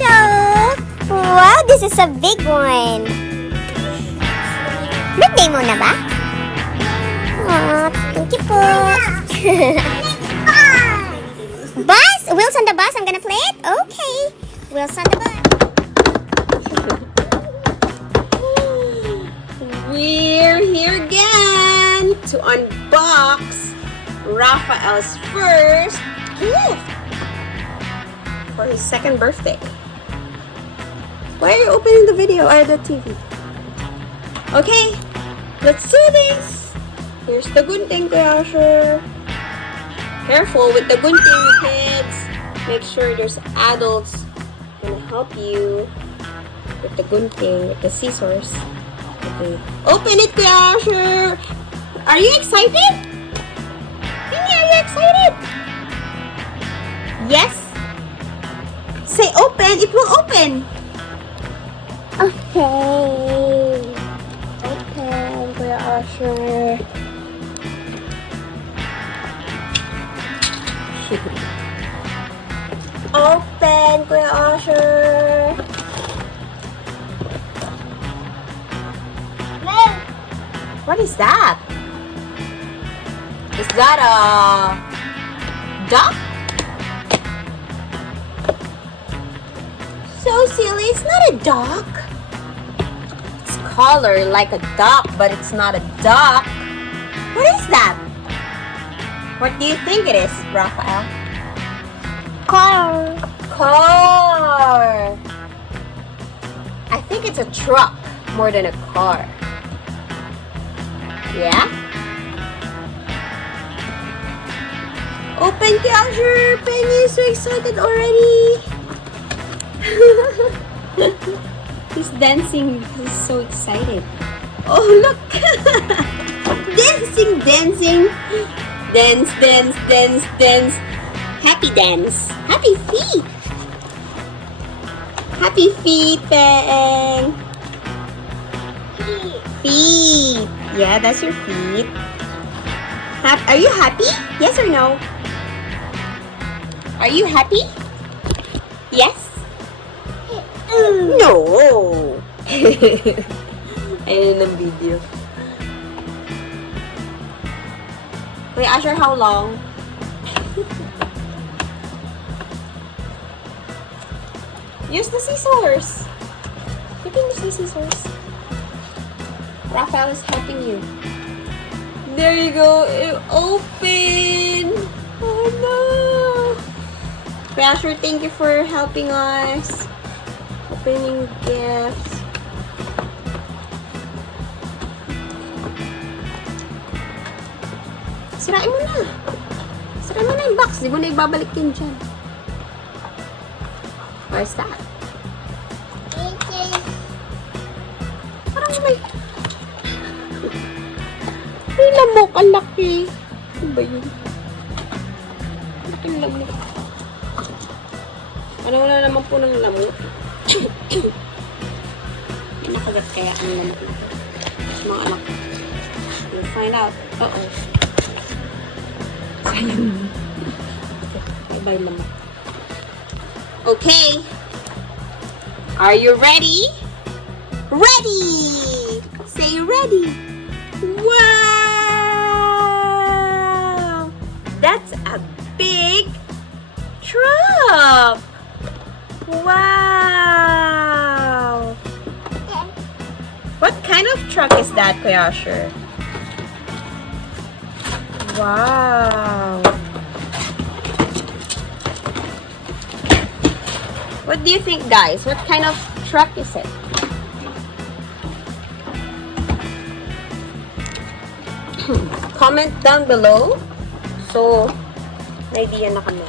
show! Wow, this is a big one! Birthday mo na ba? Aw, thank you po! Bus! Wheels on the bus, I'm gonna play it? Okay! Wheels on the bus. We're here again to unbox Raphael's first gift for his second birthday. Why are you opening the video or the TV? Okay, let's do this. Here's the gunting, Kuya Asher. Careful with the gunting, kids. Make sure there's adults gonna help you with the gunting, with the scissors. Okay. Open it, Kuya Asher. Are you excited? Mimi, are you excited? Yes? Say open, it will open. Okay. Open, Kuya Asher. Open, Kuya Asher. What is that? Is that a duck? So silly, it's not a duck. It's colored like a duck, but it's not a duck. What is that? What do you think it is, Raphael? Car. Car. I think it's a truck more than a car. Yeah? Open, Asher! Penny is so excited already! He's dancing. He's so excited. Oh, look! Dancing, dancing! Dance, dance, dance, dance! Happy dance! Happy feet! Happy feet, Paeng! Feet! Yeah, that's your feet. Are you happy? Yes or no? Are you happy? Yes? No! Ayun ang video. Wait, Asher, how long? Use the scissors. You can use the scissors. Raphael is helping you. There you go. It open. Oh no. Asher, thank you for helping us. Opening gifts. Sirain mo na. Sirain mo na yung box. Di mo na ibabalik yun dyan. What is that? Parang may... May lamok. Ang laki. Ano ba yun? Ang lamok. Ano wala naman po ng lamok? Nakagat kaya ang lamok na ito. Mga anak. We'll find out. Uh-oh. Sayang. Bye-bye lamok. Okay. Are you ready? Ready! Say ready! Wow! That's a big truck! Wow! What kind of truck is that, Kuya Asher? Wow! What do you think, guys? What kind of truck is it? Comment down below. So, may idea na kami.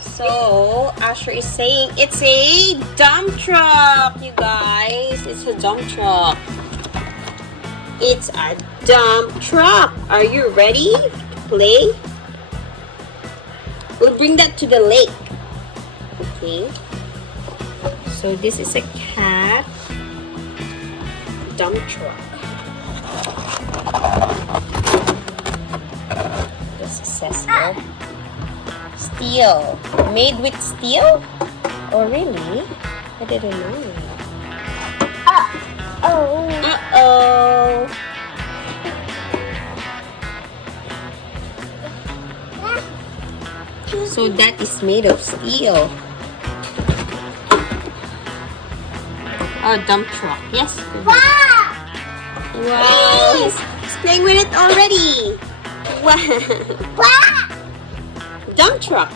So, Asher is saying it's a dump truck, you guys. It's a dump truck. It's a dump truck. Are you ready to play? We'll bring that to the lake. Okay. So, this is a cat dump truck. This says here, steel. Made with steel? Oh, really? I didn't know. Oh. Uh-oh. So that is made of steel. Oh, dump truck. Yes. Wow. Wow. He's playing with it already. Wow. Wow. Dump truck.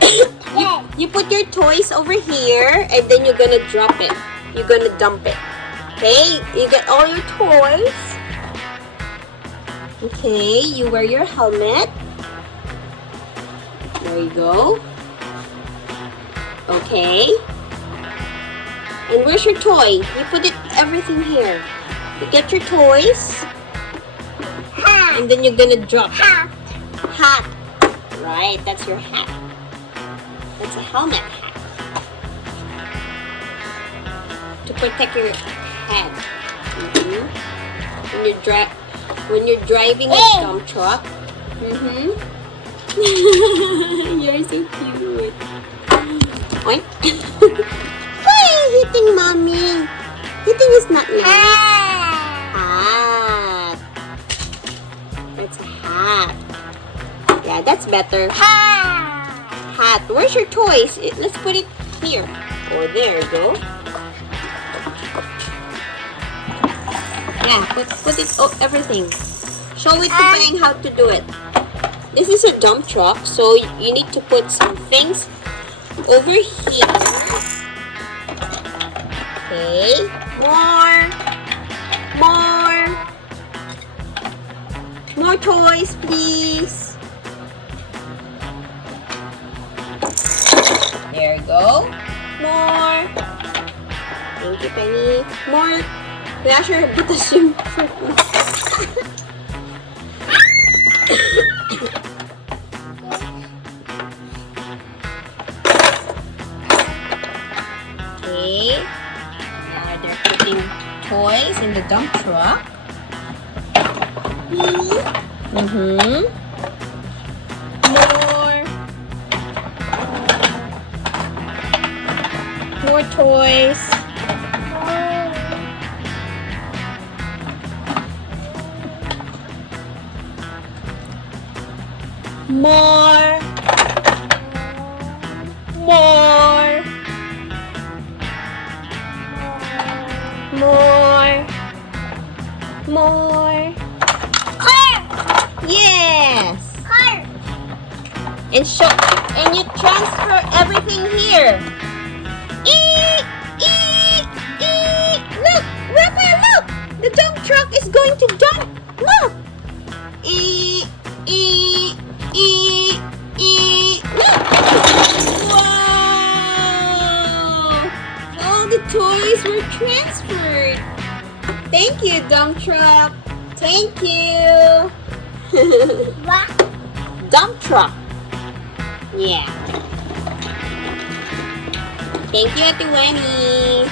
Yes. You put your toys over here and then you're gonna drop it. You're gonna dump it. Okay? You get all your toys. Okay, you wear your helmet. There you go. Okay. And where's your toy? You put it everything here. You get your toys Hat. and then you're gonna drop it. Hat. Hat. Right, that's your hat. That's a helmet hat. To protect your head. When you're driving a dump truck. You're so cute. Oink. Hey, hitting mommy. Hitting is not nice. Hat. That's a hat. Yeah, that's better. Hat. Where's your toys? Let's put it here. Oh, there you go. Yeah, put it everything. Show it to Paeng how to do it. This is a dump truck, so you need to put some things over here. Okay. More toys, please. There you go. More. Thank you, Penny. More. Kaya sure, butas yung fruit mo. Okay. Now they're putting toys in the dump truck. More toys. More. Yes. And you transfer everything here. Look, Raphael, look. The dump truck is going to dump. Look. Look. Wow. All the toys were transferred. Thank you, dump truck. Thank you. What? Dump truck. Yeah. Thank you, Ate Wenny.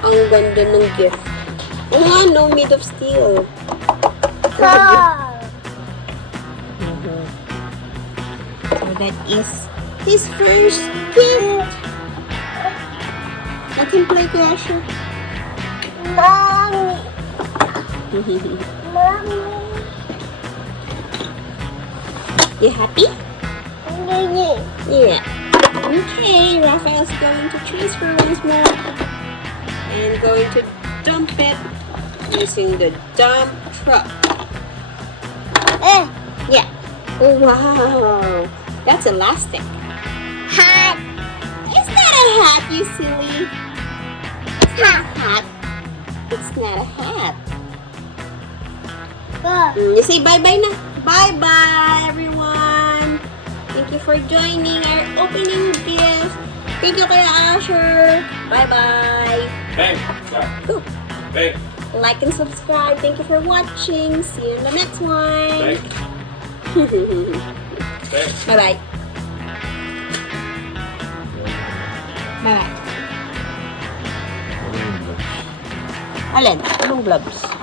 Ang ganda ng gift. Oh, no, made of steel. So that is his first gift. Let him play, Kuya Asher. Mommy. Mommy. You happy? Yeah. Yeah. Okay, Raphael's going to transfer once more and going to dump it using the dump truck. Yeah. Oh, wow. That's elastic. Hat. It's not a hat, you silly. It's not a hat. It's not a hat. You say bye-bye na. Bye-bye, everyone. Thank you for joining our opening gift. Thank you, Kuya Asher. Bye-bye. Bang! Go. Bang! Like and subscribe. Thank you for watching. See you in the next one. Bang! Bang! Bye-bye. Bye-bye. Alin? Anong gloves?